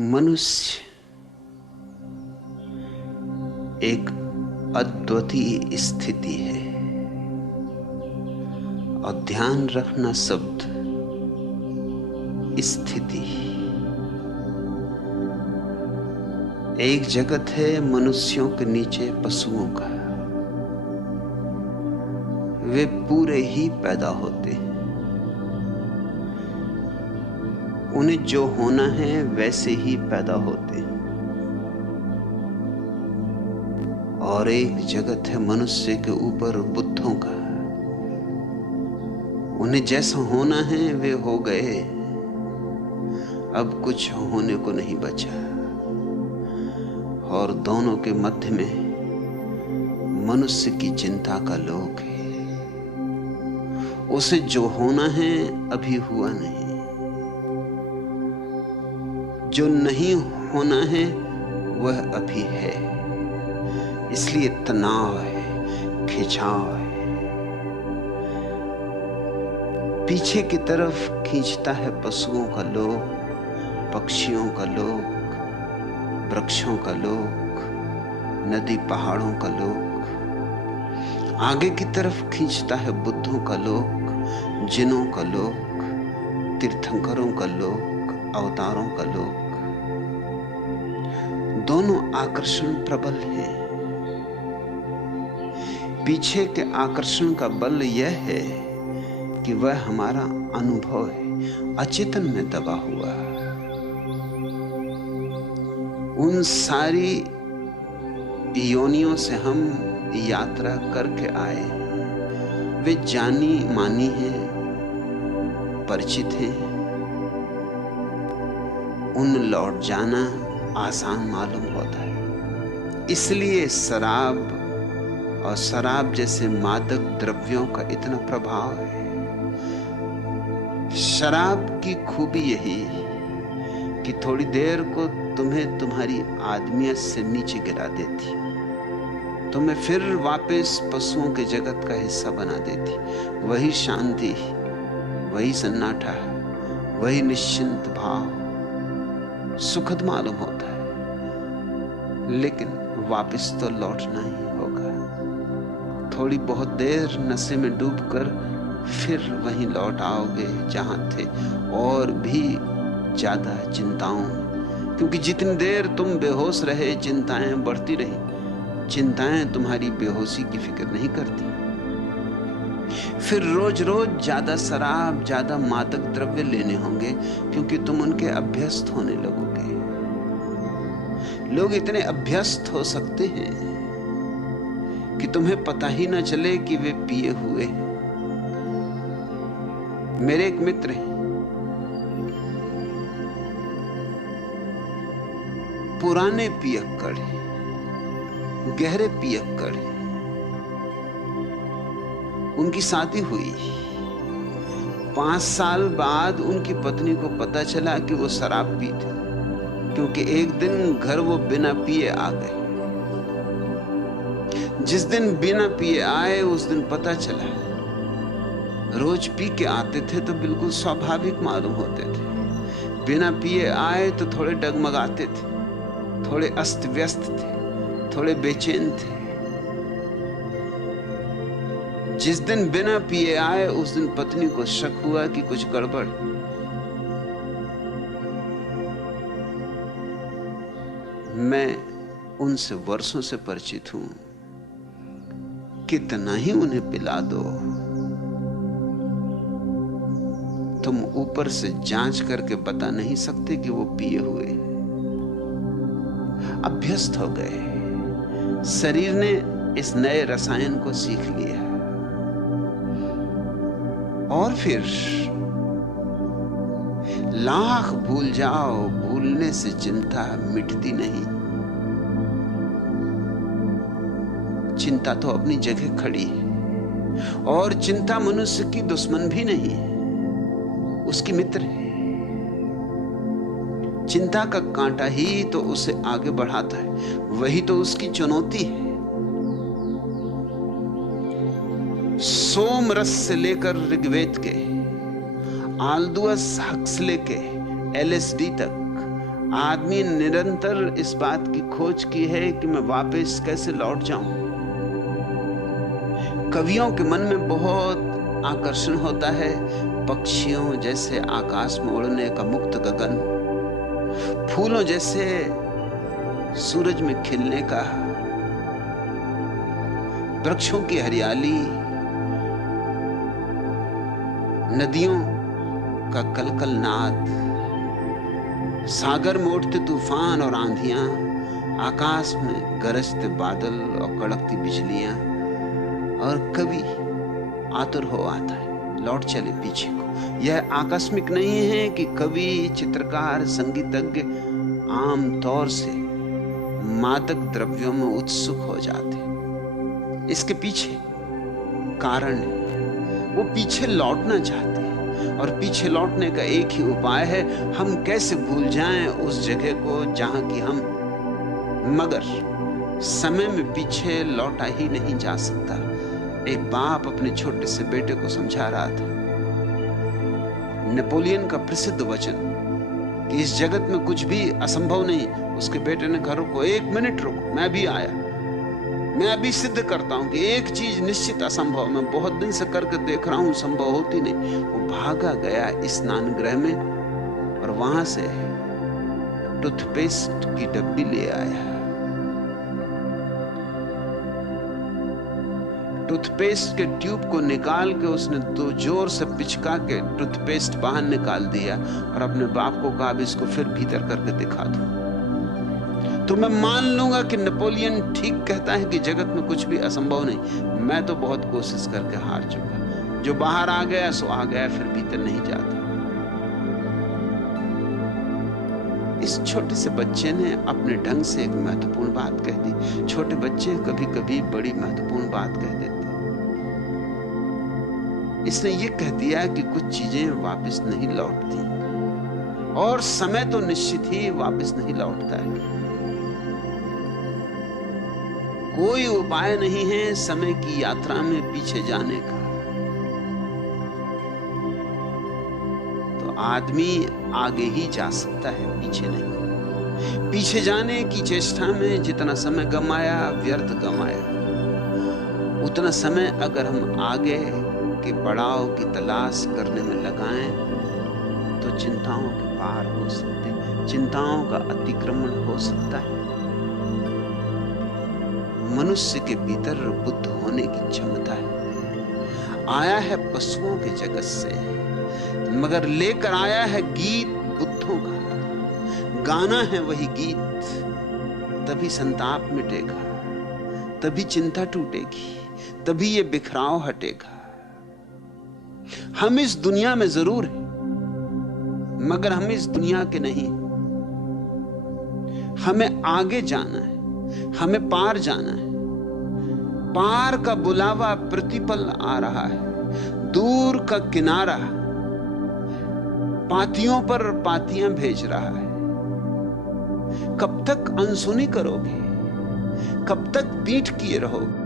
मनुष्य एक अद्वितीय स्थिति है और ध्यान रखना शब्द स्थिति। एक जगत है मनुष्यों के नीचे पशुओं का। वे पूरे ही पैदा होते हैं, उन्हें जो होना है वैसे ही पैदा होते हैं। और एक जगत है मनुष्य के ऊपर बुद्धों का। उन्हें जैसा होना है वे हो गए, अब कुछ होने को नहीं बचा। और दोनों के मध्य में मनुष्य की चिंता का लोक है। उसे जो होना है अभी हुआ नहीं, जो नहीं होना है वह अभी है। इसलिए तनाव है, खिंचाव है। पीछे की तरफ खींचता है पशुओं का लोक, पक्षियों का लोक, वृक्षों का लोक, नदी पहाड़ों का लोक। आगे की तरफ खींचता है बुद्धों का लोक, जिनों का लोक, तीर्थंकरों का लोक, अवतारों का लोक। दोनों आकर्षण प्रबल हैं। पीछे के आकर्षण का बल यह है कि वह हमारा अनुभव है, अचेतन में दबा हुआ। उन सारी योनियों से हम यात्रा करके आए, वे जानी मानी हैं, परिचित हैं। उन लौट जाना आसान मालूम होता है। इसलिए शराब और शराब जैसे मादक द्रव्यों का इतना प्रभाव है। शराब की खूबी यही कि थोड़ी देर को तुम्हें तुम्हारी आदमियत से नीचे गिरा देती, तुम्हें फिर वापस पशुओं के जगत का हिस्सा बना देती। वही शांति, वही सन्नाटा, वही निश्चिंत भाव सुखद मालूम होता है, लेकिन वापस तो लौटना ही होगा। थोड़ी बहुत देर नशे में डूबकर फिर वहीं लौट आओगे जहां थे, और भी ज्यादा चिंताओं, क्योंकि जितनी देर तुम बेहोश रहे चिंताएं बढ़ती रही। चिंताएं तुम्हारी बेहोशी की फिक्र नहीं करती। फिर रोज रोज ज्यादा शराब, ज्यादा मादक द्रव्य लेने होंगे, क्योंकि तुम उनके अभ्यस्त होने लगोगे। लोग इतने अभ्यस्त हो सकते हैं कि तुम्हें पता ही ना चले कि वे पिए हुए हैं। मेरे एक मित्र हैं, पुराने पियक्कड़, गहरे पियक्कड़। उनकी शादी हुई, 5 साल बाद उनकी पत्नी को पता चला कि वो शराब पीते, क्योंकि एक दिन घर वो बिना पिए आ गए। जिस दिन बिना पिए आए उस दिन पता चला। रोज पी के आते थे तो बिल्कुल स्वाभाविक मालूम होते थे। बिना पिए आए तो थोड़े डगमगाते थे, थोड़े अस्त व्यस्त थे, थोड़े बेचैन थे। जिस दिन बिना पिए आए उस दिन पत्नी को शक हुआ कि कुछ गड़बड़। मैं उनसे वर्षों से परिचित हूं। कितना ही उन्हें पिला दो, तुम ऊपर से जांच करके बता नहीं सकते कि वो पिए हुए। अभ्यस्त हो गए। शरीर ने इस नए रसायन को सीख लिया। और फिर लाख भूल जाओ, भूलने से चिंता मिटती नहीं। चिंता तो अपनी जगह खड़ी है, और चिंता मनुष्य की दुश्मन भी नहीं है, उसकी मित्र है। चिंता का कांटा ही तो उसे आगे बढ़ाता है, वही तो उसकी चुनौती है। सोम रस से लेकर ऋग्वेद के, आल्दुअस हक्सले के एलएसडी तक आदमी निरंतर इस बात की खोज की है कि मैं वापस कैसे लौट जाऊं। कवियों के मन में बहुत आकर्षण होता है पक्षियों जैसे आकाश में उड़ने का मुक्त गगन, फूलों जैसे सूरज में खिलने का, वृक्षों की हरियाली, नदियों का कलकल नाद, सागर में उठते तूफान और आंधियां, आकाश में गरजते बादल और कड़कती बिजलियां। और कवि आतुर हो आता है लौट चले पीछे को। यह आकस्मिक नहीं है कि कवि, चित्रकार, संगीतज्ञ आम तौर से मादक द्रव्यों में उत्सुक हो जाते हैं। इसके पीछे कारण है, वो पीछे लौटना चाहते हैं और पीछे लौटने का एक ही उपाय है, हम कैसे भूल जाएं उस जगह को जहां की हम, मगर समय में पीछे लौटा ही नहीं जा सकता। एक बाप अपने छोटे से बेटे को समझा रहा था नेपोलियन का प्रसिद्ध वचन कि इस जगत में कुछ भी असंभव नहीं। उसके बेटे ने कहा रुको, 1 मिनट रुको, मैं भी आया, मैं अभी सिद्ध करता हूं कि एक चीज निश्चित असंभव, मैं बहुत दिन से करके देख रहा हूं, संभव होती नहीं। वो भागा गया स्नान गृह में और वहां से टूथपेस्ट की डब्बी ले आया। टूथपेस्ट के ट्यूब को निकाल के उसने तो जोर से पिचका के टूथपेस्ट बाहर निकाल दिया और अपने बाप को कहा अब इसको फिर भीतर करके दिखा दो, तो मैं मान लूंगा कि नेपोलियन ठीक कहता है कि जगत में कुछ भी असंभव नहीं। मैं तो बहुत कोशिश करके हार चुका, जो बाहर आ गया सो आ गया, फिर भीतर नहीं जाता। इस छोटे से बच्चे ने अपने ढंग से एक महत्वपूर्ण बात कह दी। छोटे बच्चे कभी कभी बड़ी महत्वपूर्ण बात कह देते। इसने ये कह दिया कि कुछ चीजें वापस नहीं लौटती और समय तो निश्चित ही वापस नहीं लौटता है। कोई उपाय नहीं है समय की यात्रा में पीछे जाने का। तो आदमी आगे ही जा सकता है, पीछे नहीं। पीछे जाने की चेष्टा में जितना समय गमाया, व्यर्थ गमाया। उतना समय अगर हम आगे के पड़ाव की तलाश करने में लगाएं तो चिंताओं के पार हो सकते, चिंताओं का अतिक्रमण हो सकता है। मनुष्य के भीतर बुद्ध होने की क्षमता है। आया है पशुओं के जगत से, मगर लेकर आया है गीत बुद्धों का। गाना है वही गीत, तभी संताप मिटेगा, तभी चिंता टूटेगी, तभी ये बिखराव हटेगा। हम इस दुनिया में जरूर हैं, मगर हम इस दुनिया के नहीं। हमें आगे जाना है, हमें पार जाना है। पार का बुलावा प्रतिपल आ रहा है। दूर का किनारा पातियों पर पातियां भेज रहा है। कब तक अनसुनी करोगे? कब तक पीठ किए रहोगे?